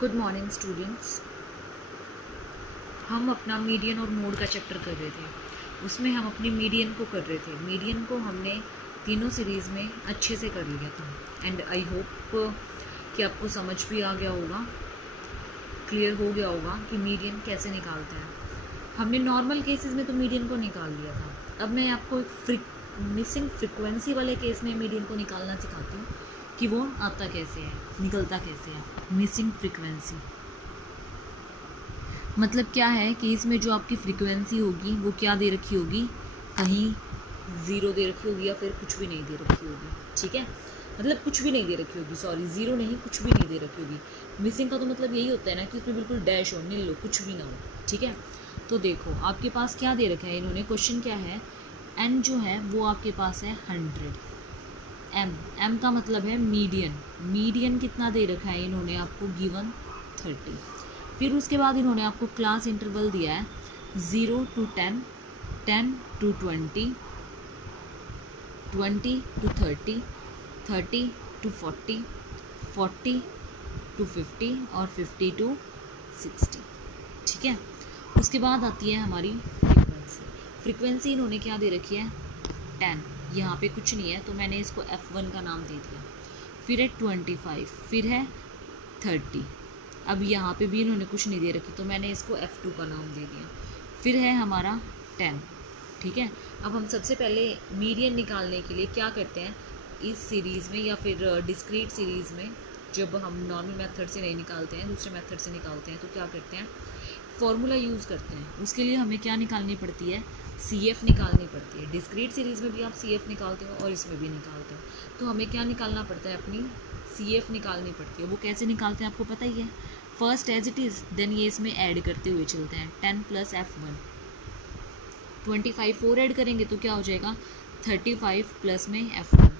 Good morning students. हम अपना median और मोड का चैप्टर कर रहे थे। उसमें हम अपनी मीडियन को कर रहे थे। मीडियन को हमने तीनों सीरीज़ में अच्छे से कर लिया था एंड आई होप कि आपको समझ भी आ गया होगा, क्लियर हो गया होगा कि मीडियन कैसे निकालते हैं। हमने नॉर्मल केसेस में तो मीडियन को निकाल लिया था। अब मैं आपको एक मिसिंग फ्रिक्वेंसी वाले केस में मीडियन को निकालना सिखाती हूँ कि वो आता कैसे है, निकलता कैसे है। मिसिंग फ्रिक्वेंसी मतलब क्या है कि इसमें जो आपकी फ्रीक्वेंसी होगी वो क्या दे रखी होगी, कहीं ज़ीरो दे रखी होगी या फिर कुछ भी नहीं दे रखी होगी। ठीक है, मतलब कुछ भी नहीं दे रखी होगी, सॉरी ज़ीरो नहीं, कुछ भी नहीं दे रखी होगी। मिसिंग का तो मतलब यही होता है ना कि उसमें बिल्कुल डैश हो, नील हो, कुछ भी ना हो। ठीक है, तो देखो आपके पास क्या दे रखा है इन्होंने, क्वेश्चन क्या है, एन जो है वो आपके पास है 100। एम का मतलब है मीडियन। मीडियन कितना दे रखा है इन्होंने आपको, गिवन 30। फिर उसके बाद इन्होंने आपको क्लास इंटरवल दिया है 0 to 10, 10 to 20, 20 to 30, 30 to 40, 40 to 50 और 50 to 60। ठीक है, उसके बाद आती है हमारी फ्रीक्वेंसी। फ्रीक्वेंसी इन्होंने क्या दे रखी है, 10। यहाँ पे कुछ नहीं है तो मैंने इसको F1 का नाम दे दिया। फिर है 25, फिर है 30। अब यहाँ पे भी इन्होंने कुछ नहीं दे रखी तो मैंने इसको F2 का नाम दे दिया। फिर है हमारा 10। ठीक है, अब हम सबसे पहले मीडियन निकालने के लिए क्या करते हैं, इस सीरीज़ में या फिर डिस्क्रीट सीरीज़ में जब हम नॉर्मल मेथड से नहीं निकालते हैं, दूसरे मेथड से निकालते हैं, तो क्या करते हैं, फॉर्मूला यूज़ करते हैं। उसके लिए हमें क्या निकालनी पड़ती है, CF निकालनी पड़ती है। डिस्क्रीट सीरीज़ में भी आप CF निकालते हो और इसमें भी निकालते हो, तो हमें क्या निकालना पड़ता है, अपनी CF निकालनी पड़ती है। वो कैसे निकालते हैं आपको पता ही है, first as it is, then ये इसमें ऐड करते हुए चलते हैं। 10 + F1, 25 और ऐड करेंगे तो क्या हो जाएगा, 35 प्लस में F1,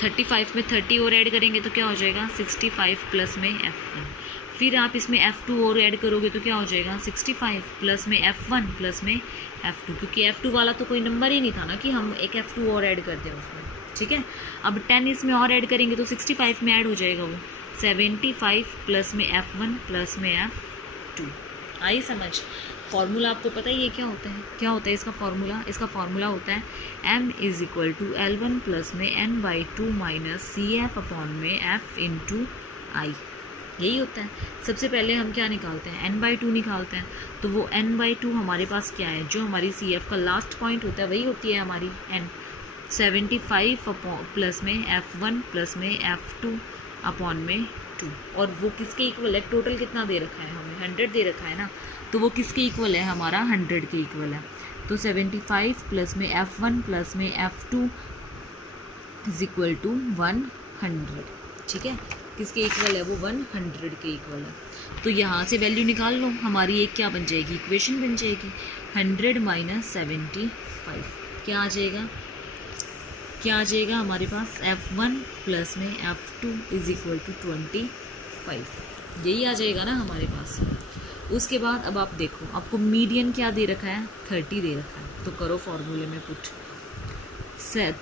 35 में 30 और ऐड करेंगे तो क्या हो जाएगा, 65 प्लस में F1। फिर आप इसमें F2 और ऐड करोगे तो क्या हो जाएगा, 65 प्लस में F1 प्लस में F2, क्योंकि F2 वाला तो कोई नंबर ही नहीं था ना कि हम एक F2 और ऐड कर दें उसमें। ठीक है, अब 10 इसमें और ऐड करेंगे तो 65 में ऐड हो जाएगा वो 75 प्लस में F1 प्लस में F2। आई समझ। फॉर्मूला आपको पता ही है क्या होता है, क्या होता है इसका फॉर्मूला, इसका फॉर्मूला होता है M = L1 प्लस में N/2 माइनस CF अपॉन में F इंटू आई। यही होता है। सबसे पहले हम क्या निकालते हैं, N/2 निकालते हैं। तो वो N/2 हमारे पास क्या है, जो हमारी CF का लास्ट पॉइंट होता है वही होती है हमारी N। 75 प्लस में F1 प्लस में F2 अपॉन में 2, और वो किसके इक्वल है, टोटल कितना दे रखा है हमें, 100 दे रखा है ना, तो वो किसके इक्वल है, हमारा 100 के इक्वल है। तो 75 प्लस में F1 प्लस में F2 = 100। ठीक है, किसके इक्वल है वो, 100 के इक्वल है। तो यहाँ से वैल्यू निकाल लो, हमारी एक क्या बन जाएगी, इक्वेशन बन जाएगी। 100 - 75 क्या आ जाएगा, क्या आ जाएगा हमारे पास, F1 प्लस में F2 = 25। यही आ जाएगा ना हमारे पास। उसके बाद अब आप देखो, आपको मीडियन क्या दे रखा है, 30 दे रखा है, तो करो फॉर्मूले में पुट।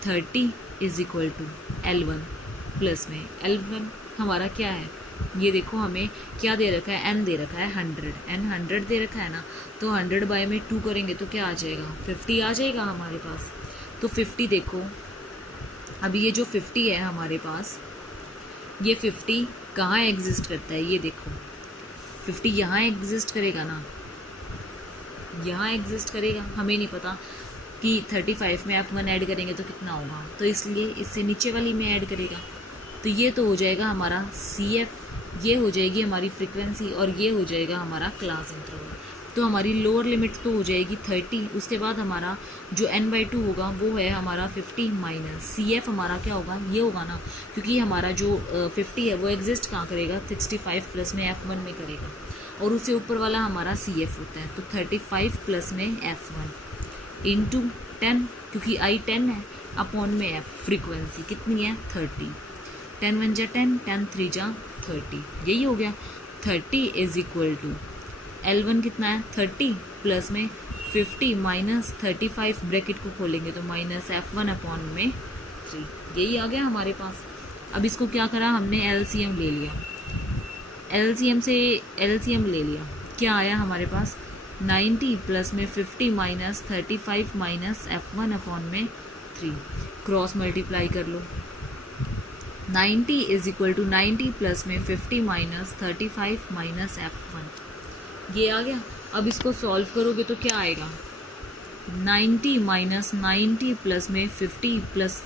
30 = L1 प्लस में L1 हमारा क्या है, ये देखो हमें क्या दे रखा है, N दे रखा है 100, N 100 दे रखा है ना, तो 100/2 करेंगे तो क्या आ जाएगा, 50 आ जाएगा हमारे पास। तो 50 देखो, अभी ये जो 50 है हमारे पास, ये 50 कहाँ एग्जिस्ट करता है, ये देखो 50 यहाँ एग्जिस्ट करेगा ना, यहाँ एग्जिस्ट करेगा, हमें नहीं पता कि 35 में F1 ऐड करेंगे तो कितना होगा, तो इसलिए इससे नीचे वाली में ऐड करेगा। तो ये तो हो जाएगा हमारा CF, ये हो जाएगी हमारी फ्रीक्वेंसी, और ये हो जाएगा हमारा क्लास इंटरवल। तो हमारी लोअर लिमिट तो हो जाएगी 30, उसके बाद हमारा जो N/2 होगा वो है हमारा 50 माइनस CF हमारा क्या होगा, ये होगा ना, क्योंकि हमारा जो 50 है वो एग्जिस्ट कहाँ करेगा, 65 प्लस में F1 में करेगा, और उससे ऊपर वाला हमारा CF होता है। तो 35 प्लस में F1 इंटू 10, क्योंकि I 10 है, अपॉन में F, फ्रीक्वेंसी कितनी है, 30। 10 1 × 10, 10 3 × 30, यही हो गया। 30 = L1 कितना है, 30 प्लस में 50 माइनस 35, ब्रैकेट को खोलेंगे तो माइनस F1 अपॉन में 3, यही आ गया हमारे पास। अब इसको क्या करा हमने, LCM ले लिया। एलसीएम से एलसीएम ले लिया, क्या आया हमारे पास 90 प्लस में 50 माइनस 35 माइनस F1 अपॉन में 3, क्रॉस मल्टीप्लाई कर लो। 90 इज इक्वल टू 90 प्लस में 50 माइनस 35 माइनस F1, ये आ गया। अब इसको सॉल्व करोगे तो क्या आएगा 90 माइनस 90 प्लस में 50 प्लस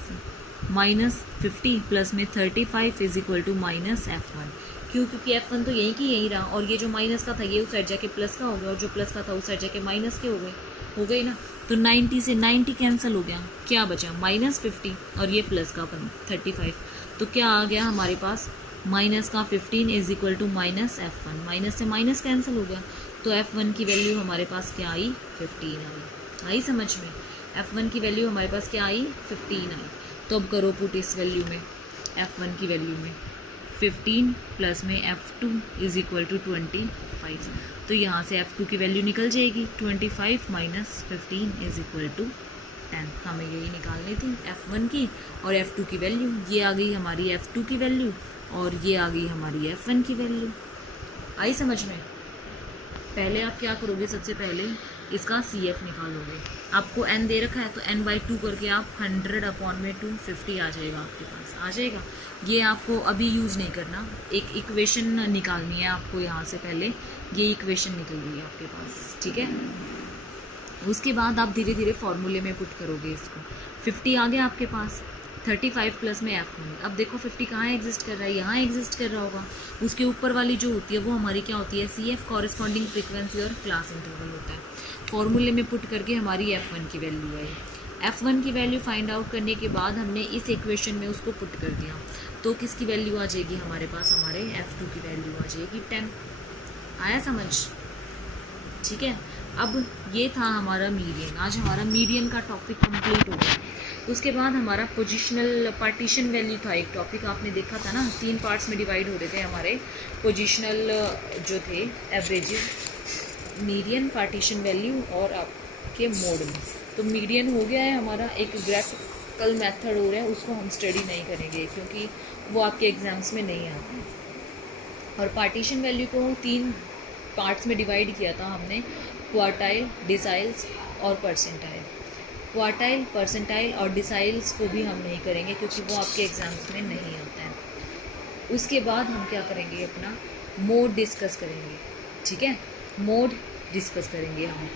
माइनस 50 प्लस में 35 is equal to minus F1। क्यों? क्योंकि F1 तो यहीं की यहीं रहा, और ये जो माइनस का था ये उस साइड जाके प्लस का हो गया, और जो प्लस का था उस साइड जाके माइनस के हो गए ना। तो 90 से 90 कैंसिल हो गया, क्या बचा माइनस 50 और ये प्लस का 35। तो क्या आ गया हमारे पास माइनस का 15 is equal to minus F1, minus से माइनस कैंसिल हो गया। तो F1 की वैल्यू हमारे पास क्या आई 15 आई समझ में। F1 की वैल्यू हमारे पास क्या आई 15 आई। तो अब करो पुट इस वैल्यू में, F1 की वैल्यू में 15 प्लस में F2 इज इक्वल टू 25। तो यहाँ से F2 की वैल्यू निकल जाएगी 25 माइनस 15 इज इक्वल टू 10। हमें यही निकालनी थी F1 की और F2 की वैल्यू। ये आ गई हमारी F2 की वैल्यू और ये आ गई हमारी F1 की वैल्यू। आई समझ में। पहले आप क्या करोगे, सबसे पहले इसका CF निकालोगे। आपको n दे रखा है तो n/2 करके आप 100 अपॉन में 250 आ जाएगा, आपके पास आ जाएगा। ये आपको अभी यूज़ नहीं करना, एक इक्वेशन निकालनी है आपको यहाँ से। पहले ये इक्वेशन निकल गई है आपके पास, ठीक है। उसके बाद आप धीरे धीरे फॉर्मूले में पुट करोगे इसको। 50 आ गया आपके पास, 35 प्लस में F1। अब देखो 50 कहाँ एग्जिस्ट कर रहा है, यहाँ एग्जिस्ट कर रहा होगा। उसके ऊपर वाली जो होती है वो हमारी क्या होती है CF, कॉरेस्पॉन्डिंग फ्रीक्वेंसी और क्लास इंटरवल होता है। फॉर्मूले में पुट करके हमारी F1 की वैल्यू आई। F1 की वैल्यू फाइंड आउट करने के बाद हमने इस इक्वेशन में उसको पुट कर दिया, तो किसकी वैल्यू आ जाएगी हमारे पास, हमारे F2 की वैल्यू आ जाएगी 10। आया समझ, ठीक है। अब ये था हमारा मीडियन। आज हमारा मीडियन का टॉपिक कंप्लीट हो गया। उसके बाद हमारा पोजीशनल पार्टीशन वैल्यू था, एक टॉपिक आपने देखा था ना, 3 पार्ट्स में डिवाइड हो रहे थे हमारे पोजीशनल जो थे एवरेजेस, मीडियन, पार्टीशन वैल्यू और आपके मोड में। तो मीडियन हो गया है हमारा, एक ग्राफिकल मेथड हो रहा है, उसको हम स्टडी नहीं करेंगे क्योंकि वो आपके एग्जाम्स में नहीं आता है। और पार्टीशन वैल्यू को 3 पार्ट्स में डिवाइड किया था हमने, क्वार्टाइल, डिसाइल्स और परसेंटाइल। क्वार्टाइल, परसेंटाइल और डिसाइल्स को भी हम नहीं करेंगे क्योंकि वो आपके एग्जाम्स में नहीं आता है। उसके बाद हम क्या करेंगे, अपना मोड डिस्कस करेंगे, ठीक है। मोड डिस्कस करेंगे हम।